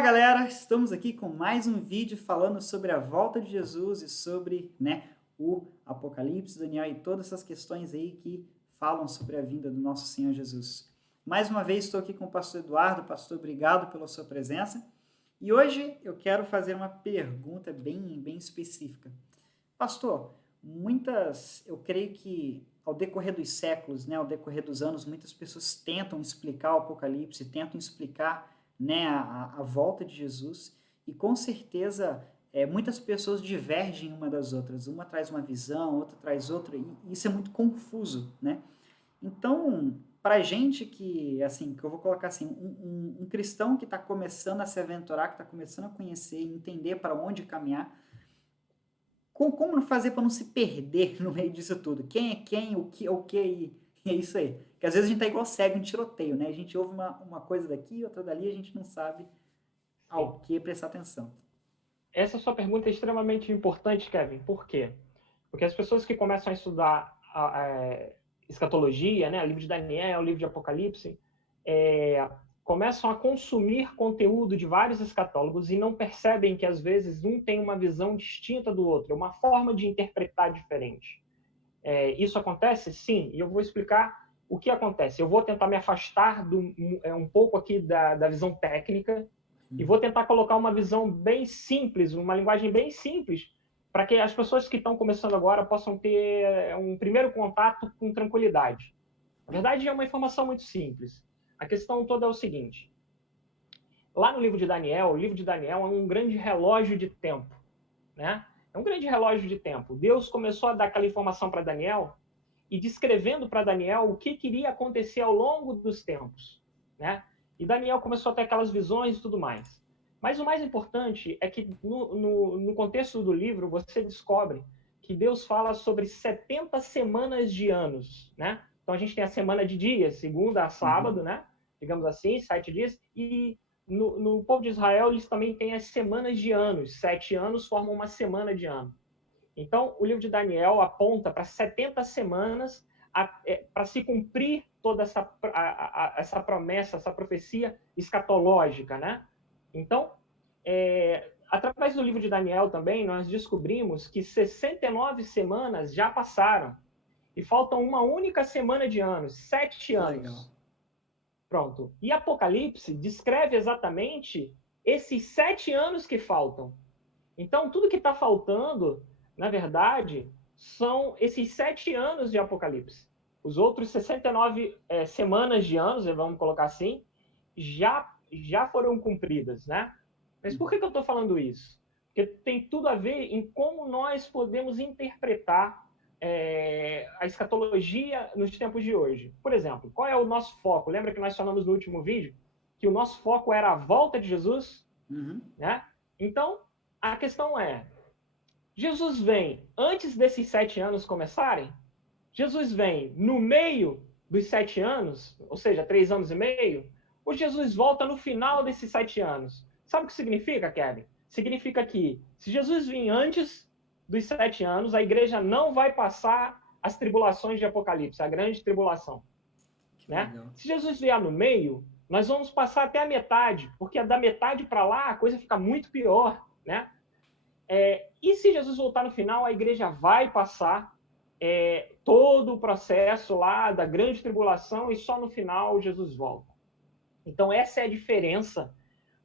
Fala galera, estamos aqui com mais um vídeo falando sobre a volta de Jesus e sobre, o Apocalipse, Daniel e todas essas questões aí que falam sobre a vinda do nosso Senhor Jesus. Mais uma vez estou aqui com o pastor Eduardo. Pastor, obrigado pela sua presença. E hoje eu quero fazer uma pergunta bem específica. Pastor, eu creio que ao decorrer dos séculos, ao decorrer dos anos, muitas pessoas tentam explicar o Apocalipse, tentam explicar, a volta de Jesus, e com certeza muitas pessoas divergem uma das outras. Uma traz uma visão, outra traz outra, e isso é muito confuso, né? Então, para a gente que, assim, que eu vou colocar assim, um cristão que está começando a se aventurar, que está começando a conhecer e entender para onde caminhar, como fazer para não se perder no meio disso tudo? Quem é quem, o que é o que, e é isso aí. Porque às vezes a gente tá igual cego em tiroteio, né? A gente ouve uma coisa daqui, outra dali, a gente não sabe Sim. ao que prestar atenção. Essa sua pergunta é extremamente importante, Kevin. Por quê? Porque as pessoas que começam a estudar escatologia, né, o livro de Daniel, o livro de Apocalipse, começam a consumir conteúdo de vários escatólogos e não percebem que, às vezes, um tem uma visão distinta do outro, uma forma de interpretar diferente. Isso acontece? Sim, e eu vou explicar o que acontece. Eu vou tentar me afastar um pouco aqui da visão técnica e vou tentar colocar uma visão bem simples, uma linguagem bem simples, para que as pessoas que estão começando agora possam ter um primeiro contato com tranquilidade. Na verdade, é uma informação muito simples. A questão toda é o seguinte: lá no livro de Daniel, o livro de Daniel é um grande relógio de tempo, né? É um grande relógio de tempo. Deus começou a dar aquela informação para Daniel e descrevendo para Daniel o que iria acontecer ao longo dos tempos, né? E Daniel começou a ter aquelas visões e tudo mais. Mas o mais importante é que no contexto do livro você descobre que Deus fala sobre 70 semanas de anos, né? Então a gente tem a semana de dias, segunda a sábado, né? Digamos assim, 7 dias. E no povo de Israel eles também têm as semanas de anos. 7 anos formam uma semana de ano. Então, o livro de Daniel aponta para 70 semanas para se cumprir toda essa promessa, essa profecia escatológica, né? Então, através do livro de Daniel também, nós descobrimos que 69 semanas já passaram e faltam uma única semana de anos, 7 Que legal. anos. Pronto. E Apocalipse descreve exatamente esses 7 anos que faltam. Então, tudo que está faltando, na verdade, são esses 7 anos de Apocalipse. Os outros 69 semanas de anos, vamos colocar assim, já foram cumpridas, né? Mas por que eu estou falando isso? Porque tem tudo a ver em como nós podemos interpretar a escatologia nos tempos de hoje. Por exemplo, qual é o nosso foco? Lembra que nós falamos no último vídeo que o nosso foco era a volta de Jesus? Uhum. Né? Então, a questão é, Jesus vem antes desses 7 anos começarem? Jesus vem no meio dos 7 anos, ou seja, 3 anos e meio? Ou Jesus volta no final desses 7 anos? Sabe o que significa, Kevin? Significa que se Jesus vir antes dos 7 anos, a igreja não vai passar as tribulações de Apocalipse, a grande tribulação. Que Né? legal. Se Jesus vier no meio, nós vamos passar até a metade, porque da metade para lá a coisa fica muito pior. Né? E se Jesus voltar no final, a igreja vai passar todo o processo lá da grande tribulação e só no final Jesus volta. Então, essa é a diferença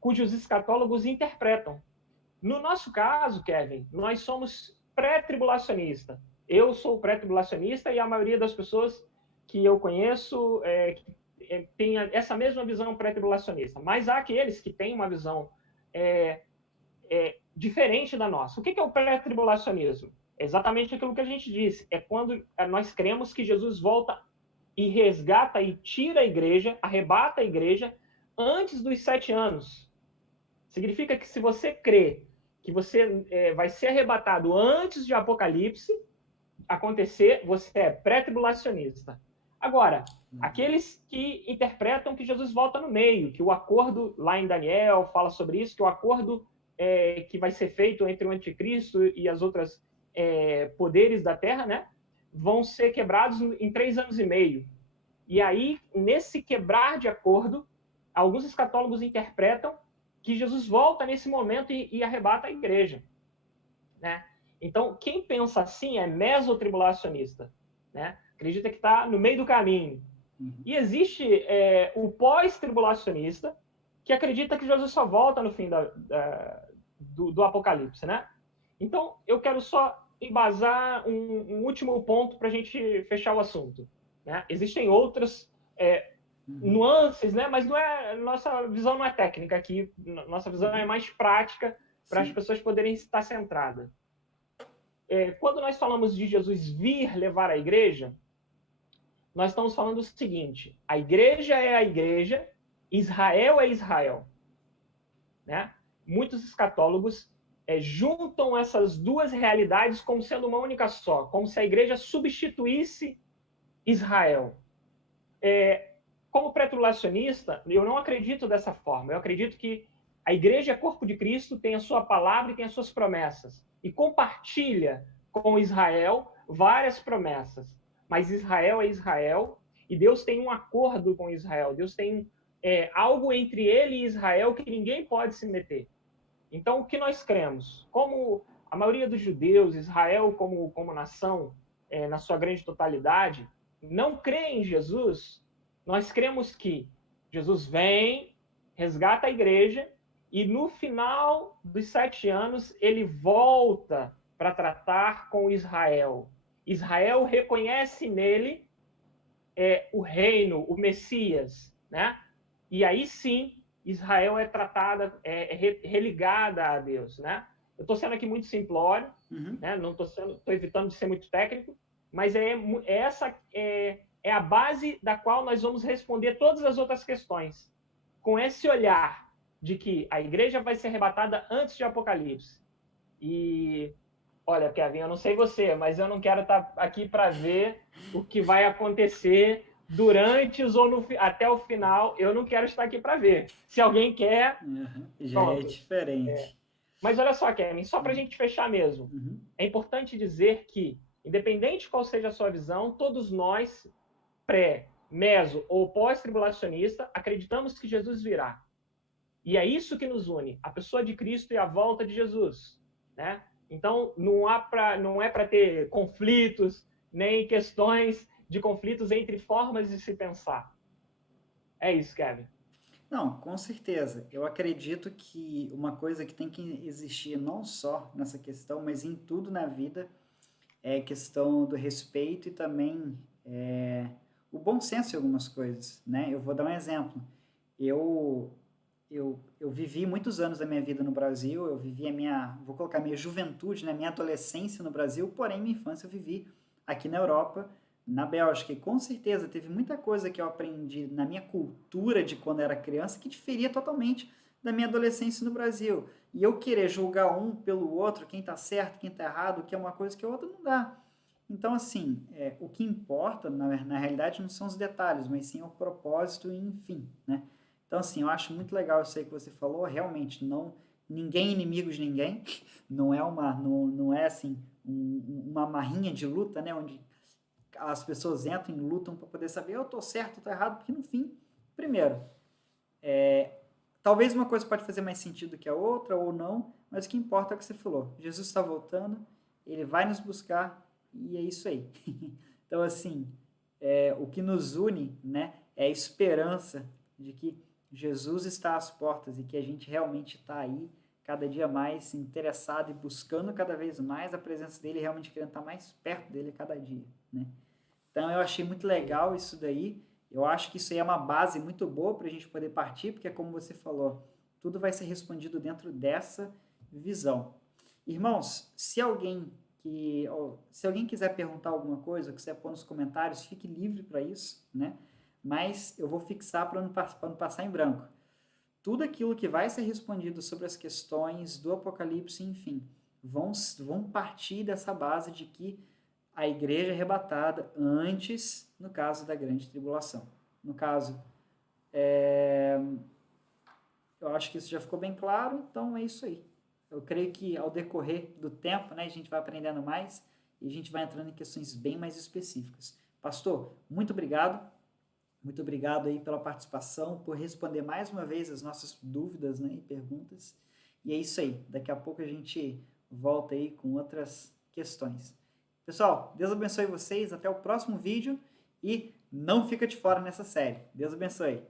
cujos escatólogos interpretam. No nosso caso, Kevin, nós somos pré-tribulacionista. Eu sou pré-tribulacionista e a maioria das pessoas que eu conheço tem essa mesma visão pré-tribulacionista. Mas há aqueles que têm uma visão diferente da nossa. O que é o pré-tribulacionismo? É exatamente aquilo que a gente disse. É quando nós cremos que Jesus volta e resgata e tira a igreja, arrebata a igreja antes dos 7 anos. Significa que se você crê que você vai ser arrebatado antes de Apocalipse acontecer, você é pré-tribulacionista. Agora, aqueles que interpretam que Jesus volta no meio, que o acordo lá em Daniel fala sobre isso, que o acordo que vai ser feito entre o anticristo e as outras poderes da terra, né, vão ser quebrados em 3 anos e meio. E aí, nesse quebrar de acordo, alguns escatólogos interpretam que Jesus volta nesse momento e arrebata a igreja, né? Então, quem pensa assim é mesotribulacionista, né? Acredita que está no meio do caminho. E existe o pós-tribulacionista, que acredita que Jesus só volta no fim do Apocalipse, né? Então, eu quero só embasar um último ponto para a gente fechar o assunto, né? Existem outras nuances, né? Mas nossa visão não é técnica aqui, nossa visão é mais prática para as pessoas poderem estar centradas. Quando nós falamos de Jesus vir levar a igreja, nós estamos falando o seguinte: a igreja é a igreja, Israel é Israel, né? Muitos escatólogos juntam essas duas realidades como sendo uma única só, como se a igreja substituísse Israel. Como pré-tribulacionista, eu não acredito dessa forma. Eu acredito que a igreja é corpo de Cristo, tem a sua palavra e tem as suas promessas. E compartilha com Israel várias promessas. Mas Israel é Israel e Deus tem um acordo com Israel. Deus tem algo entre ele e Israel que ninguém pode se meter. Então, o que nós cremos? Como a maioria dos judeus, Israel como nação, na sua grande totalidade, não crê em Jesus, nós cremos que Jesus vem, resgata a igreja e no final dos 7 anos ele volta para tratar com Israel. Israel reconhece nele o reino, o Messias, né? E aí sim Israel é tratada, religada a Deus, né? Eu estou sendo aqui muito simplório, né? Não estou evitando de ser muito técnico, mas essa é a base da qual nós vamos responder todas as outras questões, com esse olhar de que a igreja vai ser arrebatada antes de Apocalipse. E, olha, Kevin, eu não sei você, mas eu não quero estar aqui para ver o que vai acontecer durante ou até o final. Eu não quero estar aqui para ver. Se alguém quer, já pronto. É diferente. Mas olha só, Kevin, só para a gente fechar mesmo, é importante dizer que, independente qual seja a sua visão, todos nós, meso ou pós-tribulacionista, acreditamos que Jesus virá. E é isso que nos une, a pessoa de Cristo e a volta de Jesus, né? Então, não é para ter conflitos, nem questões de conflitos entre formas de se pensar. É isso, Kevin. Não, com certeza. Eu acredito que uma coisa que tem que existir não só nessa questão, mas em tudo na vida, é a questão do respeito e também o bom senso em algumas coisas, né? Eu vou dar um exemplo. Eu vivi muitos anos da minha vida no Brasil, eu vivi vou colocar minha juventude, né, minha adolescência no Brasil, porém minha infância eu vivi aqui na Europa, na Bélgica, e com certeza teve muita coisa que eu aprendi na minha cultura de quando era criança que diferia totalmente da minha adolescência no Brasil. E eu querer julgar um pelo outro, quem está certo, quem está errado, que é uma coisa que a outra não dá. Então, assim, o que importa, na realidade, não são os detalhes, mas sim o propósito e enfim, né? Então, assim, eu acho muito legal isso aí que você falou, realmente, ninguém é inimigo de ninguém, não é assim, uma marrinha de luta, né, onde as pessoas entram e lutam para poder saber, eu tô certo, eu tô errado, porque no fim, primeiro, talvez uma coisa pode fazer mais sentido que a outra, ou não, mas o que importa é o que você falou, Jesus está voltando, ele vai nos buscar, e é isso aí. Então, assim, o que nos une, né, é a esperança de que Jesus está às portas e que a gente realmente está aí cada dia mais interessado e buscando cada vez mais a presença dele, realmente querendo estar mais perto dele cada dia, né? Então eu achei muito legal isso daí, eu acho que isso aí é uma base muito boa para a gente poder partir, porque como você falou, tudo vai ser respondido dentro dessa visão. Irmãos, se alguém quiser perguntar alguma coisa, ou quiser pôr nos comentários, fique livre para isso, né? Mas eu vou fixar para não passar em branco. Tudo aquilo que vai ser respondido sobre as questões do Apocalipse, enfim, vão partir dessa base de que a igreja é arrebatada antes, no caso da grande tribulação. No caso, eu acho que isso já ficou bem claro, então é isso aí. Eu creio que ao decorrer do tempo, né, a gente vai aprendendo mais e a gente vai entrando em questões bem mais específicas. Pastor, muito obrigado. Muito obrigado aí pela participação, por responder mais uma vez as nossas dúvidas, né, e perguntas. E é isso aí. Daqui a pouco a gente volta aí com outras questões. Pessoal, Deus abençoe vocês. Até o próximo vídeo e não fica de fora nessa série. Deus abençoe.